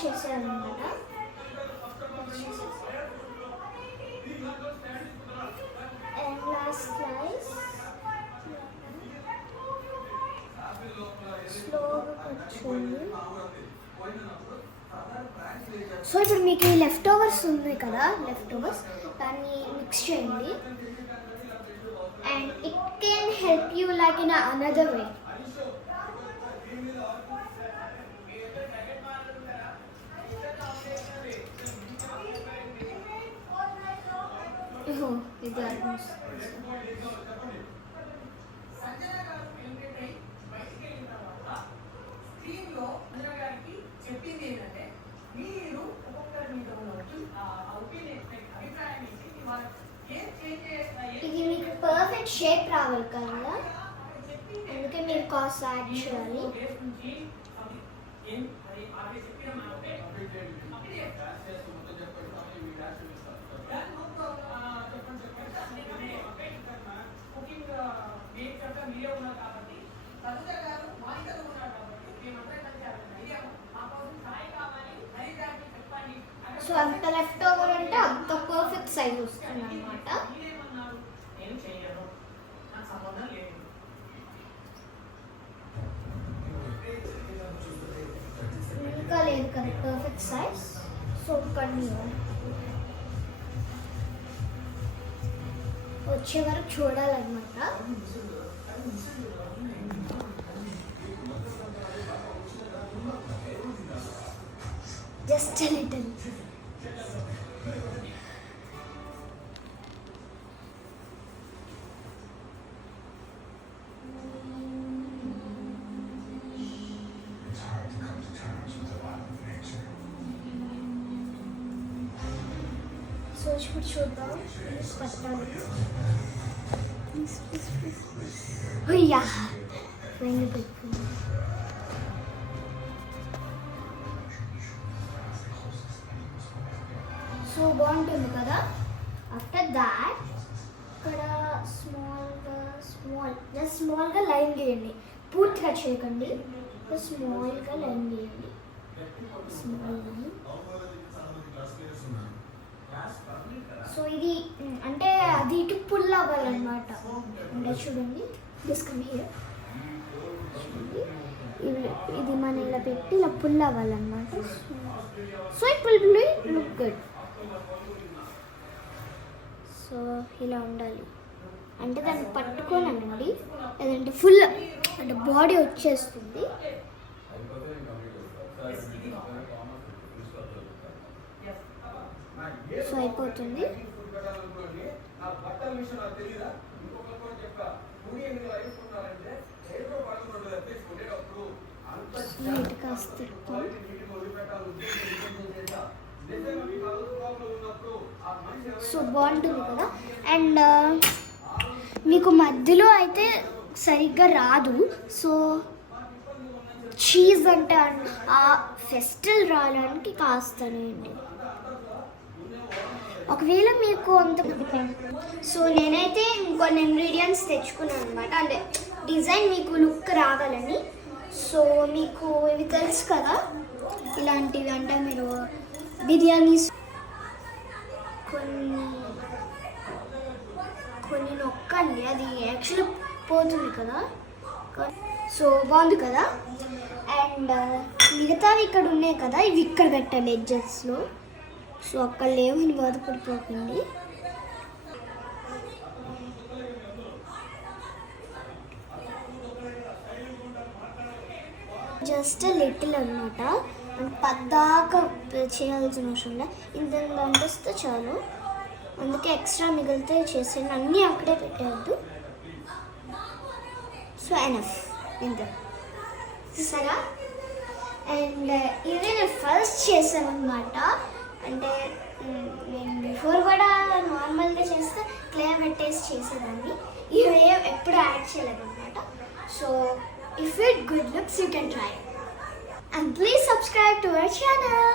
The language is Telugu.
చేశారనమాట. అండ్ లాస్ట్ స్లైస్ స్లోగా కట్ చేయండి. సో ఇప్పుడు మీకు ఈ లెఫ్ట్ ఓవర్స్ ఉన్నాయి కదా, లెఫ్ట్ ఓవర్స్ దాన్ని మిక్స్ చేయండి. And it can help you like in another way. ఇది ఇది మీకు పర్ఫెక్ట్ షేప్ రావాలి కదా, అందుకే మీరు కాస్ట్ యాడ్ చేయాలి. సో అంత లెఫ్ట్ ఓవర్ అంటే అంత పర్ఫెక్ట్ సైజ్ వస్తుంది అన్నమాట. ఇంకా లేదు కదా పర్ఫెక్ట్ సైజ్. సో కంటిన్యూ వచ్చే వరకు చూడాలన్నమాట. Just a little. సో ఇప్పుడు చూద్దాం పట్టాలి. అయ్యా వెండి పెట్టుకుంది. సో బాగుంటుంది కదా. ఆఫ్టర్ దాట్ ఇక్కడ స్మాల్గా లైన్ గీయండి, పూర్తిగా చేయకండి, స్మాల్గా లైన్ గీయండి. Small line. సో ఇది అంటే అది ఇటు పుల్ అవ్వాలన్నమాట. అంటే చూడండి తీసుకుని ఇది మన ఇలా పెట్టి ఇలా పుల్ అవ్వాలన్నమాట. So it will be look good. So ఇలా ఉండాలి, అంటే దాన్ని పట్టుకోనండి, లేదంటే ఫుల్ అంటే బాడీ వచ్చేస్తుంది. సో అయిపోతుంది. కాస్త సో బాగుంటుంది కదా. అండ్ మీకు మధ్యలో అయితే సరిగ్గా రాదు. సో చీజ్ అంటే ఆ ఫెస్టివల్ రావడానికి కాస్తానండి. ఒకవేళ మీకు అంత సో నేనైతే ఇంకొన్ని ఇంగ్రీడియంట్స్ తెచ్చుకున్నాను అనమాట, అంటే డిజైన్ మీకు లుక్ రావాలని. సో మీకు ఇవి తెలుసు కదా ఇలాంటివి, అంటే మీరు బిర్యానీస్ కొన్ని నొక్కండి, అది యాక్చువల్లీ పోతుంది కదా. సో బాగుంది కదా. అండ్ మిగతావి ఇక్కడ ఉన్నాయి కదా, ఇవి ఇక్కడ పెట్టాలి ఎడ్జెస్లో. సో అక్కడ లేవు అని బాధపడిపోకండి. జస్ట్ లిటిల్ అనమాట, పద్దాకా చేయాల్సిన అవసరం లేదు. ఇంత పంపిస్తే చాలు, అందుకే ఎక్స్ట్రా మిగిలితే చేసేయండి, అన్నీ అక్కడే పెట్టేయద్దు. సో ఎనఫ్ ఇంత చూసారా. అండ్ ఇది నేను ఫస్ట్ చేశాను అనమాట, అంటే నేను బిఫోర్ కూడా నార్మల్గా చేస్తే క్లే పెట్టేసి చేసేదాన్ని, ఇవి ఎప్పుడు యాడ్ చేయలేదు అనమాట. So if it good looks, you can try it. And please subscribe to our channel.